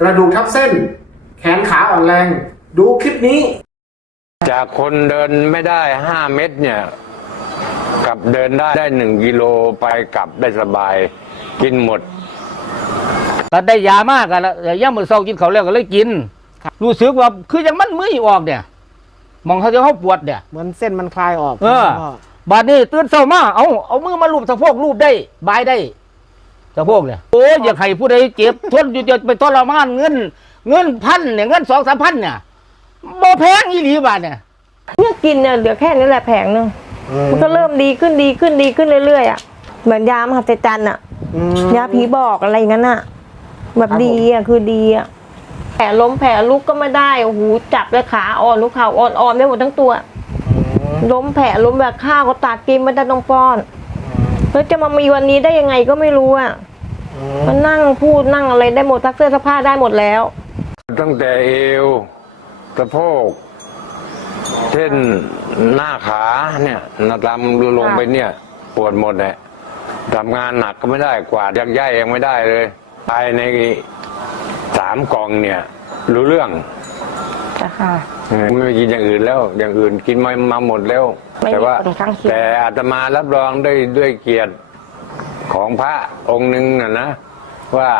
กระดูกทับเส้น แขนขาอ่อนแรง ดูคลิปนี้ จากคนเดินไม่ได้ห้าเมตรเนี่ยกลับเดินได้ได้หนึ่งกิโลไปกลับได้สบาย กินหมดก็ได้ยามากกันแล้วแต่ย่ามมือเศร้ากินเขาวแล้วก็เลยกิน รู้สึกว่าคือยังมันมือออกเนี่ย มองเขาจะเขาปวดเนี่ย เหมือนเส้นมันคลายออกเออพ่บาดนี้ตื่นเศร้ามาเอาเอามือมาลูบสะโพกลูบได้บายได้ สะโพกเนี่ยโอ้ยอยากให้ผู้ใดเจ็บทนอยู่จะไปทรมานเงิน เงินพันเนี่ยเงินสองสามพันเนี่ยบ่แพงอีหลีบาดเนี่ยเนี่ยกินเนี่ยเหลือแค่นี้แหละแผงหนึงมันก็เริ่มดีขึ้นดีขึ้นดีขึ้นเรื่อยๆอะเหมือนยามหัศจรรย์อะอืมยาผีบอกอะไรงั้นอะ แบบดีอะคือดีอะแผลล้มแผลลุกก็ไม่ได้โอ้โหจับเลยขาอ่อนลูกเข่าอ่อนอ่อนได้หมดทั้งตัวล้มแผลล้มแบบข้าวก็ตักกินไม่ได้ต้องป้อนแล้วจะมามีวันนี้ได้ยังไงก็ไม่รู้อะ มันนั่งพูดนั่งอะไรได้หมดซักเสื้อซักผ้าได้หมดแล้ว ตั้งแต่เอวสะโพกเช่นหน้าขาเนี่ยนาตามลงไปเนี่ย ปวดหมดเลยทำงานหนักก็ไม่ได้กวาดยักย้ายยังไม่ได้เลยภายในสามกล่องเนี่ย รู้เรื่องค่ะเออไม่กินอย่างอื่นแล้ว อย่างอื่นกินมามาหมดแล้วไม่มีแต่ว่าผลข้างเคียงแต่อาตมารับรองด้วยด้วยเกียรติ ของพระองค์หนึ่งนะนะว่า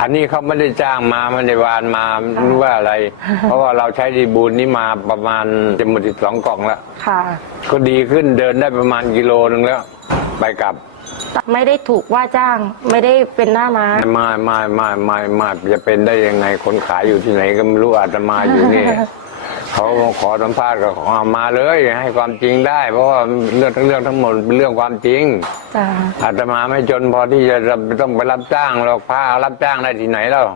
อันนี้เขาไม่ได้จ้างมาไม่ได้วานมาไม่รู้ว่าอะไร เพราะว่าเราใช้ดีบูลนี้มาประมาณจะหมดสิบสองกล่องแล้วค่ะ ก็ดีขึ้นเดินได้ประมาณกิโลนึงแล้ว ไปกลับ ไม่ได้ถูกว่าจ้างไม่ได้เป็นหน้าม้าไม่ไม่ไม่ไม่ไม่จะเป็นได้ยังไงคนขายอยู่ที่ไหนก็ไม่รู้อาตมาอยู่นี่ เขาขอสัมภาษณ์ก็ขอมาเลย ให้ความจริงได้ เพราะว่าเรื่องทั้งเรื่องทั้งหมดเป็นเรื่องความจริงจ้าอาตมาไม่จนพอที่จะต้องไปรับจ้างหรอกพระรับจ้างได้ที่ไหนแล้ว